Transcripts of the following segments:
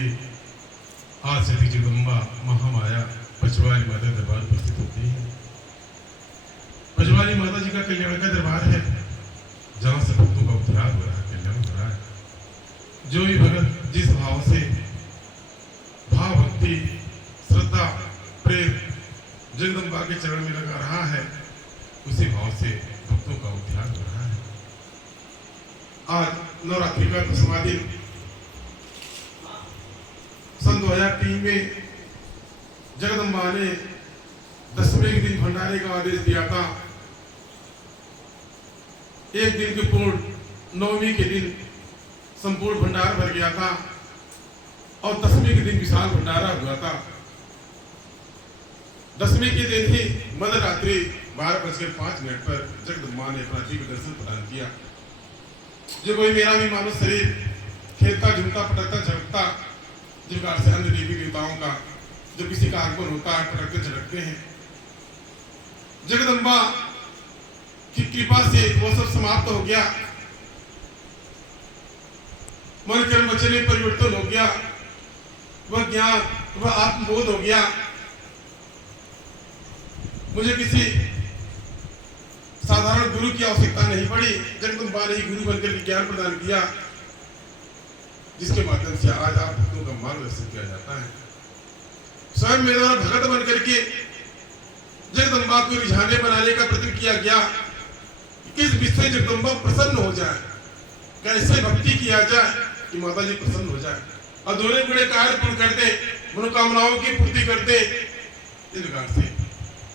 के आज सती जगदम्बा महामाया पचवारी माता दरबार उपस्थित होती है। पचवारी माता जी का कल्याण का दरबार है, जहां से भक्तों का उद्धार हो रहा है, कल्याण हो रहा है। जो भी भगत जिस भाव से भाव भक्ति श्रद्धा प्रेम जगदम्बा के चरण में लगा रहा है, उसी भाव से भक्तों का उद्धार हो रहा है। आज नवरात्रि का 10वां दिन, सन 2003 में जगदम्बा ने 10वें के दिन भंडारे का आदेश दिया था। एक दिन के पूर्ण, 9वीं के दिन संपूर्ण भंडार भर गया था और 10वीं के दिन विशाल भंडारा हुआ था। 10वीं के दिन ही मध्यरात्रि 12:05 पर जगदम्बा ने अपना दिव्य दर्शन प्रदान किया। जो कोई मेरा भी मानव शरीर खेलता झूमता पटकता झड़कता, जिस प्रकार से अन्य देवी देवताओं का जब किसी का आगमन होता है पटकते झड़कते हैं, जगदम्बा की कृपा से वो सब समाप्त हो गया। मन कर्म वचन में परिवर्तन हो गया, वह ज्ञान वह आत्मबोध हो गया। मुझे किसी साधारण गुरु की आवश्यकता नहीं पड़ी, जगदम्बा ने ही गुरु बनकर ज्ञान प्रदान किया, जिसके माध्यम से आज आप भक्तों का मार्गदर्शन किया जाता है। स्वयं मेरे द्वारा भगत बनकर के जगदम्बा को रिझाने बनाने का प्रयत्न किया गया। किस विषय जगदम्बा प्रसन्न हो जाए, कैसे भक्ति किया जाए कि माता जी प्रसन्न हो जाए, अधूरे बड़े कार्य पूर्ण कर दे, मनोकामनाओं की पूर्ति कर दे। इस प्रकार से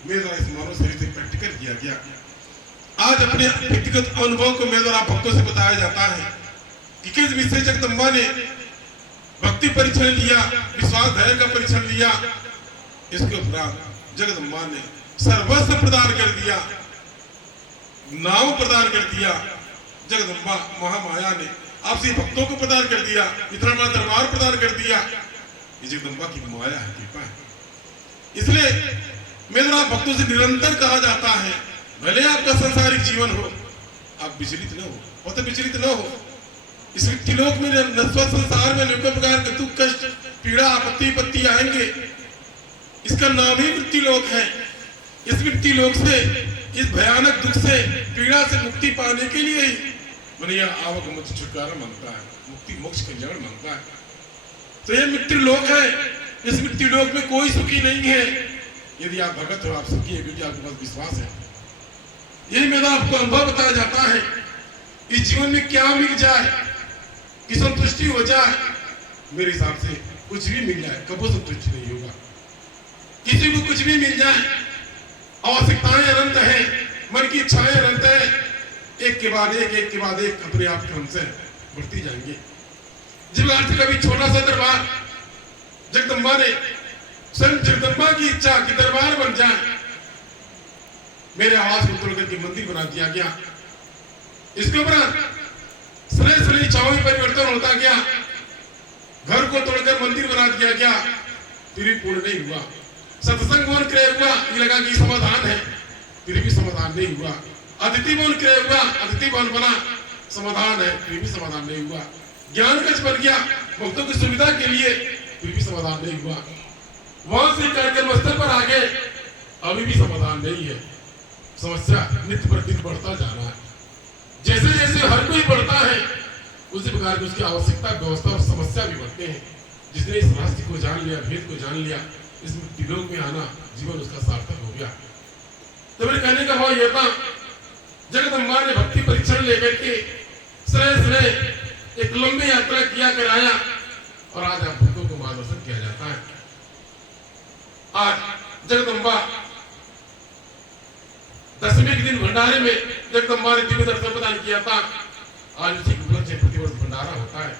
मेरे द्वारा इस मानव शरीर से प्रैक्टिकल किया गया। आज अपने व्यक्तिगत अनुभव को मेरे द्वारा भक्तों से बताया जाता है कि किस विषय जगदम्बा ने भक्ति परीक्षण लिया, विश्वास धैर्य का परीक्षण लिया। इसके उपरांत जगदम्बा ने सर्वस्व प्रदान कर दिया, नाम प्रदान कर दिया। जगदम्बा महामाया ने आपसी भक्तों को प्रदान कर दिया, इतना बड़ा दरबार प्रदान कर दिया। ये जगदम्बा की माया है, कृपा है। इसलिए मेरे द्वारा भक्तों से निरंतर कहा जाता है, भले आपका संसारिक जीवन हो, आप विचलित न हो, और तो विचलित न हो। इस त्रिलोक में नश्वर संसार में अनेकों प्रकार के दुख कष्ट पीड़ा आपत्ति विपत्ति आएंगे। इसका नाम ही मृत्युलोक है। इस मृत्युलोक से, इस भयानक दुख से, पीड़ा से मुक्ति पाने के लिए ही मनिया आवक मुझ छुटकारा मांगता है, मुक्ति मोक्ष कल्याण मांगता है। तो ये मृत्युलोक है। इस मृत्युलोक में कोई सुखी नहीं है। यदि आप भगत हो, आप सुखी है, क्योंकि आपके पास विश्वास है। यही मेरा आपको अनुभव बताया जाता है। इस जीवन में क्या मिल जाए कि संतुष्टि हो जाए, मेरे हिसाब से कुछ भी मिल जाए कभी संतुष्टि नहीं होगा। किसी को कुछ भी मिल जाए, आवश्यकताएं अनंत है, मन की इच्छाएं अनंत है, एक के बाद एक अपने आप क्रम से बढ़ती जाएंगे। जिस बार से कभी छोटा सा दरबार जगदम्बा ने, स्वयं जगदम्बा की इच्छा कि दरबार बन जाए, मेरे आवाज को तोड़कर के मंदिर बना दिया गया। इसके उपरांत सने इच्छाओं में परिवर्तन होता गया, घर को तोड़कर मंदिर बना दिया गया, फिर भी पूर्ण नहीं हुआ। सत्संग भवन क्रय हुआ, ये लगा कि समाधान है, फिर भी समाधान नहीं हुआ। अतिथि भवन क्रय हुआ, अतिथि भवन बना, समाधान है, फिर भी समाधान नहीं हुआ। ज्ञान कक्ष बन गया भक्तों की सुविधा के लिए, फिर भी समाधान नहीं हुआ। वहां से कार्यक्रम स्तर पर आगे, अभी भी समाधान नहीं है। समस्या नित्य प्रतिदिन बढ़ता जा रहा है। जैसे जैसे हर कोई बढ़ता है, उसी प्रकार की उसकी आवश्यकता, व्यवस्था और समस्या भी बढ़ते हैं। जिसने इस रास्ते को जान लिया, भेद को जान लिया, इस त्रिलोक में आना जीवन उसका सार्थक हो गया। तो मेरे कहने का भाव यह था, जगदम्बा ने भक्ति परीक्षण लेकर के एक लंबी यात्रा किया कराया, और आज आप भक्तों को मार्गदर्शन किया जाता है। आज जगदम्बा 10वें के दिन भंडारे में जगदम्बा ने दिव्य दर्शन प्रदान किया था। आज उसी उपलक्ष्य प्रतिवर्ष भंडारा होता है।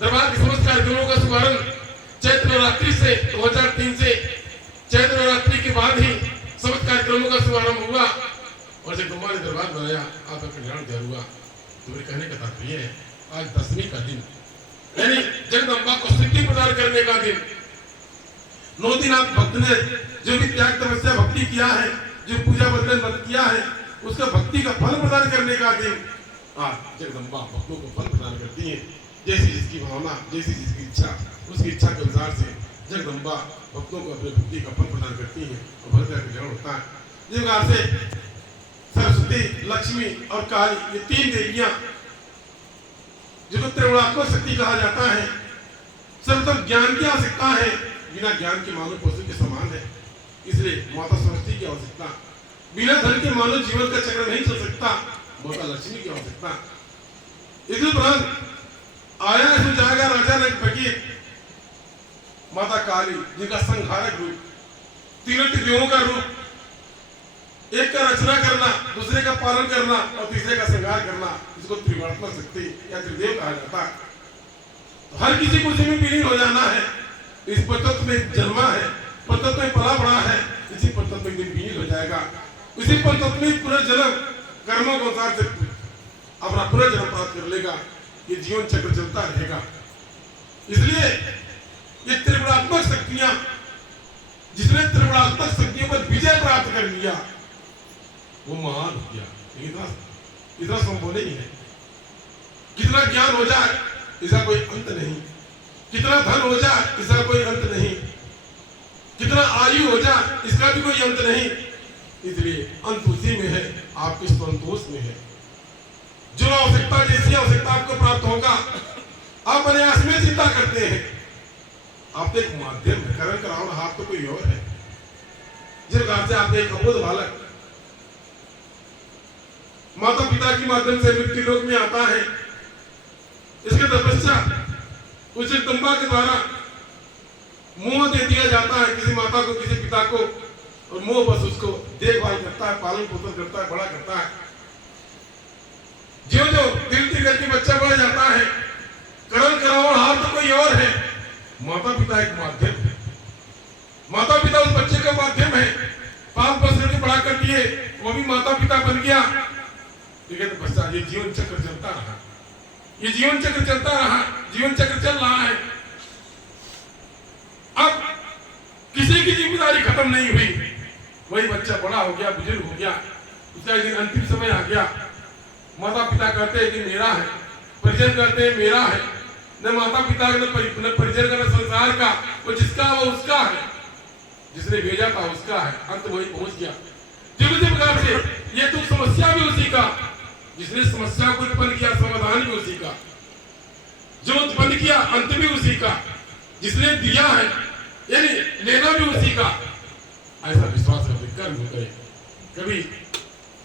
दरबार के समस्त कार्यक्रमों का शुभारंभ चैत्र नवरात्रि से 2003 से चैत्र नवरात्रि के बाद ही समस्त कार्यक्रमों का शुभारंभ हुआ, और जगदम्बा ने दरबार बनाया, आपका कल्याण जरूर हुआ। तो मेरे कहने का तात्पर्य है, आज 10वीं का दिन, यानी जगदम्बा को सिद्धि प्रदान करने का दिन। 9 दिन आप भक्त ने जो भी त्याग तपस्या भक्ति किया है, जो पूजा बदलन व्रत किया है, उसका भक्ति का फल प्रदान करने का दिन। आज जगदम्बा भक्तों को फल प्रदान करती है। जैसी जिसकी भावना, जैसी जिसकी इच्छा, उसकी इच्छा के अनुसार से जगदम्बा भक्तों को अपने भक्ति का फल प्रदान करती है और भक्त का कल्याण होता है। इस प्रकार से सरस्वती, लक्ष्मी और काली, ये तीन देवियां जिनको त्रिगुणात्मक शक्ति कहा जाता है, सर्वप्रथम ज्ञान की आवश्यकता है, बिना ज्ञान के मानव पशु के समान है, इसलिए माता सरस्वती की आवश्यकता। बिना धन के मानव जीवन का चक्र नहीं चल सकता, माता लक्ष्मी की आवश्यकता। इसी उपरांत आया इसमें जाएगा राजा ने फकीर माता काली, जिनका संहारक रूप, तीनों त्रिदेवों का रूप, एक का रचना करना, दूसरे का पालन करना और तीसरे का संहार करना, इसको त्रिगुणात्मक शक्ति या त्रिदेव कहा जाता है। तो हर किसी को उसी में विलीन हो जाना है। इस पतत्व में जन्मा है, पतत्व में पला बड़ा है, इसी पतत्व में एक दिन विलीन हो जाएगा। इसी पतत्व में पूरा जन्म कर्मों के अनुसार से अपना पूरा जन्म प्राप्त कर लेगा। ये जीवन चक्र चलता रहेगा। इसलिए ये त्रिगुणात्मक शक्तियां, जिसने त्रिगुणात्मक शक्तियों पर विजय प्राप्त कर लिया वो महान हो गया। इतना संभव नहीं है। कितना ज्ञान हो जाए इसका कोई अंत नहीं, कितना धन हो जाए इसका कोई अंत नहीं, कितना आयु हो जाए इसका भी कोई अंत नहीं। इसलिए अंत उसी में है, आपके संतोष में है। जो आवश्यकता, जैसी आवश्यकता आपको प्राप्त होगा, आप अनायास में चिंता करते हैं। आप तो एक माध्यम है, करण कराओ हाथ तो कोई और है। जिस प्रकार से आप एक अबोध बालक माता पिता के माध्यम से मृत्यु लोक में आता है, इसके तपस्या उस जगदम्बा के द्वारा मोह दे दिया जाता है किसी माता को, किसी पिता को, और मोह बस उसको देखभाल करता है, पालन पोषण करता है, बड़ा करता है। जो जो दिल करके बच्चा बढ़ जाता है, करण कराओ हाथ तो कोई और है। माता पिता एक माध्यम है। माता पिता उस बच्चे का माध्यम है। पाल पोषण के बड़ा कर दिए, वो भी माता पिता बन गया। ठीक है, तो बच्चा, ये जीवन चक्र चलता रहा, ये जीवन चक्र चलता रहा, जीवन चक्र चल रहा है। अब किसी की जिम्मेदारी खत्म नहीं हुई। वही बच्चा बड़ा हो गया, बुजुर्ग हो गया, उसका एक दिन अंतिम समय आ गया। माता पिता कहते हैं कि मेरा है, परिजन कहते हैं मेरा है। न माता पिता का न परिजन का, न संसार का, वो जिसका वो उसका है, जिसने भेजा था उसका है। अंत वही पहुंच गया। जिस प्रकार से ये तो समस्या भी उसी का, जिसने समस्या को उत्पन्न किया समाधान भी उसी का, जो उत्पन्न किया अंत भी उसी का, जिसने दिया है यानी लेना भी उसी का। ऐसा विश्वास करते कर्म करें, कभी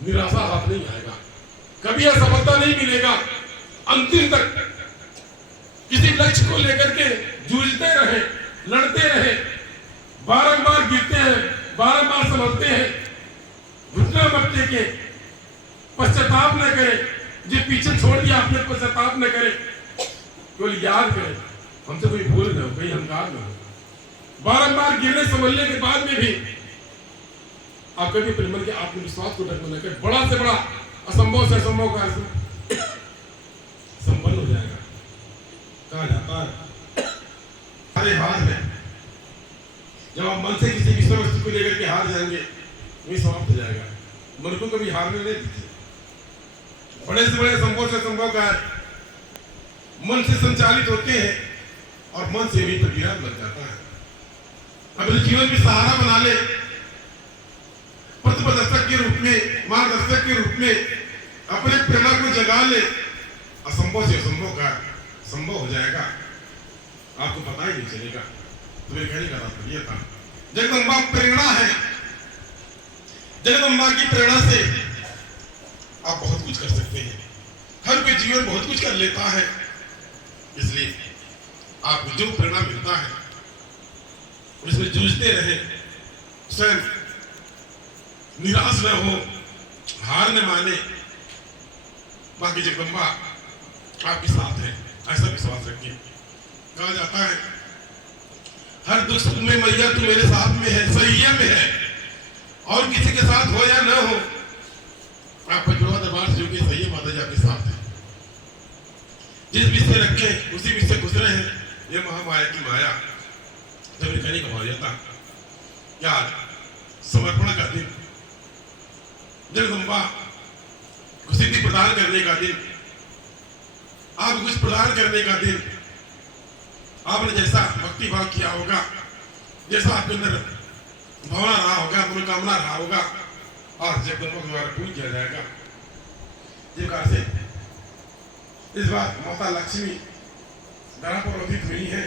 निराशा हाथ नहीं आएगा, कभी असफलता नहीं मिलेगा। अंतिम तक किसी लक्ष्य को लेकर के जूझते रहे, लड़ते रहे, बारंबार गिरते हैं, बारंबार संभलते हैं, घुटना मत टेके, पश्चाताप न करें। जो पीछे छोड़ दिया आपने पश्चाताप न करें, केवल याद करें हमसे कोई भूल न हो, कोई अहंकार न हो। बारंबार गिरने संभलने के बाद में भी आप कभी अपने मन के आत्मविश्वास को डगमग न करें। बड़ा से बड़ा असंभव से असंभव कार्य संपन्न हो जाएगा। कहा जाता है हमारे हार है, जब आप मन से किसी विषय वस्तु को लेकर के हार जाएंगे वही समाप्त हो जाएगा। मन को कभी हारने नहीं दीजिए। बड़े से बड़े संभव से संभव कार्य मन से संचालित होते हैं और मन से भी परिणाम बन जाता है। अपने जीवन में सहारा बना ले, पथप्रदर्शक के रूप में, मार्गदर्शक के रूप में अपने प्रेरणा को जगा ले। असंभव से असंभव कार्य संभव हो जाएगा, आपको पता ही नहीं चलेगा। तो मेरे कहने का तात्पर्य था, जगदम्बा प्रेरणा है। जगदम्बा की प्रेरणा से आप बहुत कुछ कर सकते हैं। हर कोई जीवन बहुत कुछ कर लेता है। इसलिए आपको जो प्रेरणा मिलता है उसमें जूझते रहे, स्वयं निराश न हो, हार न माने। बाकी जगदम्बा आपके साथ है, ऐसा विश्वास रखिए। कहा जाता है हर दुख सुख में मैया तू मेरे साथ में है, सैया में है, और किसी के साथ हो या न हो, आप पंचवा दरबार से जो कि सैया माता जी आपके साथ है। जिस बीच से रखे उसी बीच से गुजरे हैं। ये महामाया की माया जब कहने का भाव था क्या समर्पण का दिन, जगदम्बा को सिद्धि प्रदान करने का दिन, आप कुछ प्रदान करने का दिन, आपने जैसा भक्ति भाव किया होगा, जैसा आपके अंदर भावना रहा होगा, मनोकामना रहा होगा, और जगदम्बा के द्वारा पूर्ण किया जाएगा। इस प्रकार से इस बार माता लक्ष्मी धरा पर अवधित हुई है।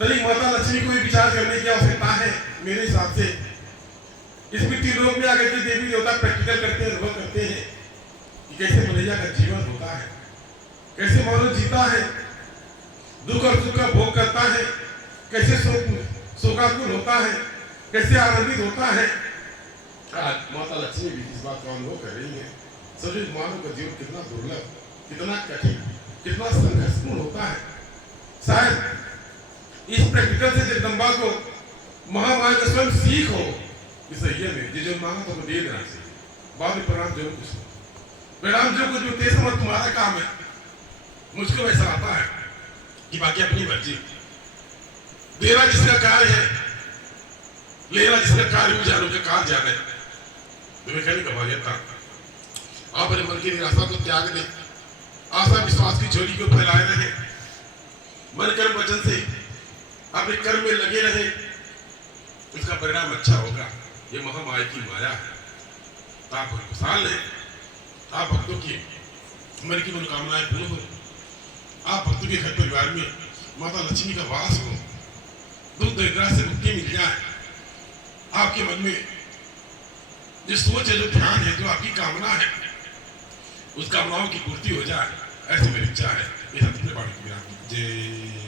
तभी माता लक्ष्मी को भी विचार करने की आवश्यकता है। मेरे हिसाब से इस मृत्यु लोक में आकर के देवी देवता प्रैक्टिकल करते हैं, अनुभव करते हैं कि कैसे मनुष्य का जीवन होता है, कैसे मानव जीता है, दुख और सुख का भोग करता है, कैसे शोकाकुल होता है, कैसे आनंदित होता है। आज माता लक्ष्मी भी इस बात का अनुभव कर रही है। सभी मानव का जीवन कितना दुर्लभ, कितना कठिन, कितना संघर्षपूर्ण होता है। शायद इस प्रैक्टिकल से जगदम्बा को महामाया का स्वयं सीख हो कि सही में जो मांगा तो दे देना चाहिए, बाद में परिणाम जो कुछ परिणाम जो कुछ होते समय तुम्हारा काम है। मुझको वैसा आता है कि बाकी अपनी मर्जी, देना जिसका कार्य है, लेना जिसका कार्य, जानो के कार्य जाने। तुम्हें कहने का बाध्यता, आप अपने मन की निराशा को त्याग दें, आशा विश्वास की झोली को फैलाए रहे, मन कर्म वचन से अपने कर्म में लगे रहे, उसका परिणाम अच्छा होगा। ये महामाया की माया है। तो आप खुशहाल हैं, आप भक्तों की मन की मनोकामनाएं पूर्ण हो, आप भक्तों के घर परिवार में माता लक्ष्मी का वास हो, दुख दरिद्र से मुक्ति मिल जाए, आपके मन में जो सोच है, जो ध्यान है, जो आपकी कामना है, उस कामनाओं की पूर्ति हो जाए, ऐसी मेरी इच्छा है। ये सत्य बात जय।